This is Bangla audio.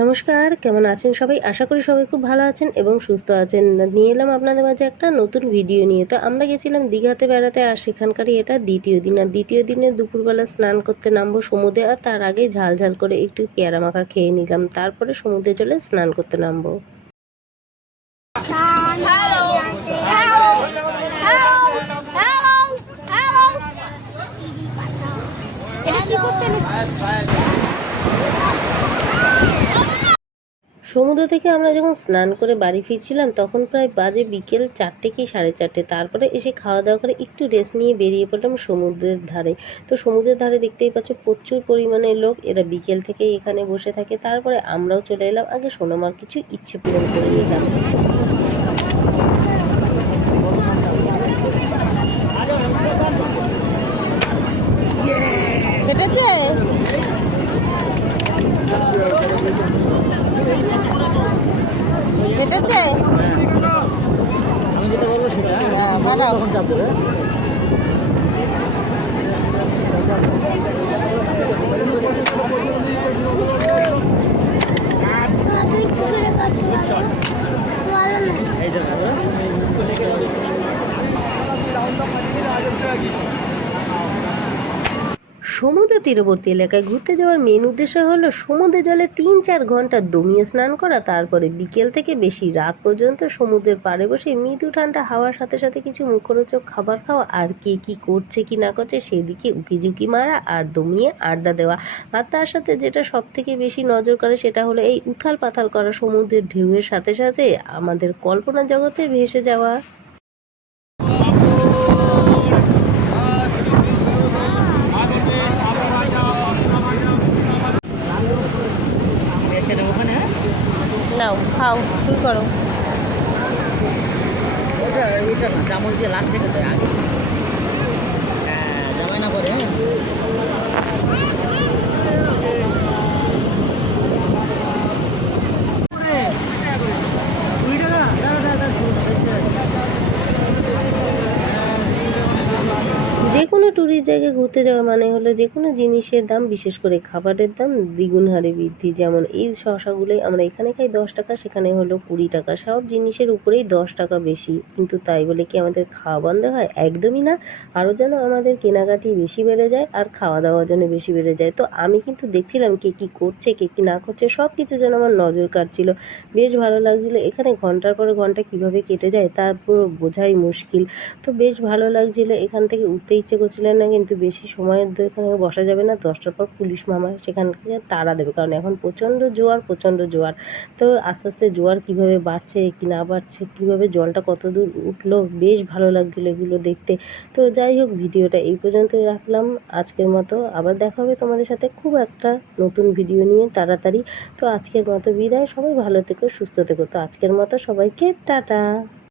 নমস্কার, কেমন আছেন সবাই? আশা করি সবাই খুব ভালো আছেন এবং সুস্থ আছেন। নিয়ে এলাম আপনাদের মাঝে একটা নতুন ভিডিও নিয়ে। তো আমরা গেছিলাম দীঘাতে বেড়াতে, আর সেখানকারই এটা দ্বিতীয় দিন। আর দ্বিতীয় দিনের দুপুরবেলা স্নান করতে নামবো সমুদ্রে, আর তার আগে ঝাল ঝাল করে একটু পেয়ারা মাখা খেয়ে নিলাম, তারপরে সমুদ্রে চলে স্নান করতে নামবো। সমুদ্র থেকে আমরা যখন স্নান করে বাড়ি ফিরছিলাম তখন প্রায় বাজে বিকেল 4টে কি 4:30। তারপরে এসে খাওয়া দাওয়া করে একটু রেস্ট নিয়ে বেরিয়ে পড়লাম সমুদ্রের ধারে। তো সমুদ্রের ধারে দেখতেই পাচ্ছ প্রচুর পরিমাণে লোক, এরা বিকেল থেকেই এখানে বসে থাকে। তারপরে আমরাও চলে এলাম, আগে সোনামার কিছু ইচ্ছে পূরণ করে নিলাম। কেটেছে কেটেছে আমি যেটা বলবো সেটা তখন যাবো। এই জায়গা সমুদ্র তীরবর্তী এলাকায় ঘুরতে যাওয়ার মেন উদ্দেশ্য হলো সমুদ্রে জলে 3-4 ঘন্টা দমিয়ে স্নান করা, তারপরে বিকেল থেকে বেশি রাত পর্যন্ত সমুদ্রের পাড়ে বসে মৃদু ঠান্ডা হাওয়ার সাথে সাথে কিছু মুখরোচক খাবার খাওয়া, আর কে কি করছে কি না করছে সেদিকে উকিঝুঁকি মারা আর দমিয়ে আড্ডা দেওয়া। আর তার সাথে যেটা সব থেকে বেশি নজর করে সেটা হলো এই উথাল পাথাল করা সমুদ্রের ঢেউয়ের সাথে সাথে আমাদের কল্পনা জগতে ভেসে যাওয়া। নাও খাও, শুরু করো। ওইটা না, চামচ দিয়ে লাস্ট থেকে দেয় আগে। হ্যাঁ, জামাই না করে। যে কোনো ট্যুরিস্ট জায়গায় ঘুরতে যাওয়া মানে হলো যে কোনো জিনিসের দাম, বিশেষ করে খাবারের দাম দ্বিগুণ হারে বৃদ্ধি। যেমন এই শশাগুলোই আমরা এখানে খাই 10 টাকা, সেখানে হলো 20 টাকা। সব জিনিসের উপরেই 10 টাকা বেশি, কিন্তু তাই বলে কি আমাদের খাওয়া বন্ধ হয়? একদমই না। আরও যেন আমাদের কেনাকাটি বেশি বেড়ে যায় আর খাওয়া দাওয়ার জন্য বেশি বেড়ে যায়। তো আমি কিন্তু দেখছিলাম কে কী করছে, কে কী না করছে, সব কিছু যেন আমার নজর কাটছিল। বেশ ভালো লাগছিলো। এখানে ঘন্টার পর ঘন্টা কীভাবে কেটে যায় তা পুরো বোঝাই মুশকিল। তো বেশ ভালো লাগছিলো, এখান থেকে উঠতে ইচ্ছে করছিল না, কিন্তু বেশি সময় এখানে বসা যাবে না। 10টার পর পুলিশ মামা সেখান থেকে তাড়া দেবে, কারণ এখন প্রচণ্ড জোয়ার। তো আস্তে আস্তে জোয়ার কীভাবে বাড়ছে কি না বাড়ছে, কীভাবে জলটা কত দূর উঠলো, বেশ ভালো লাগছিলো এগুলো দেখতে। তো যাই হোক, ভিডিওটা এই পর্যন্তই রাখলাম আজকের মতো। আবার দেখা হবে তোমাদের সাথে খুব একটা নতুন ভিডিও নিয়ে তাড়াতাড়ি। তো আজকের মতো বিদায়, সবাই ভালো থেকো, সুস্থ থেকো। তো আজকের মতো সবাইকে টাটা।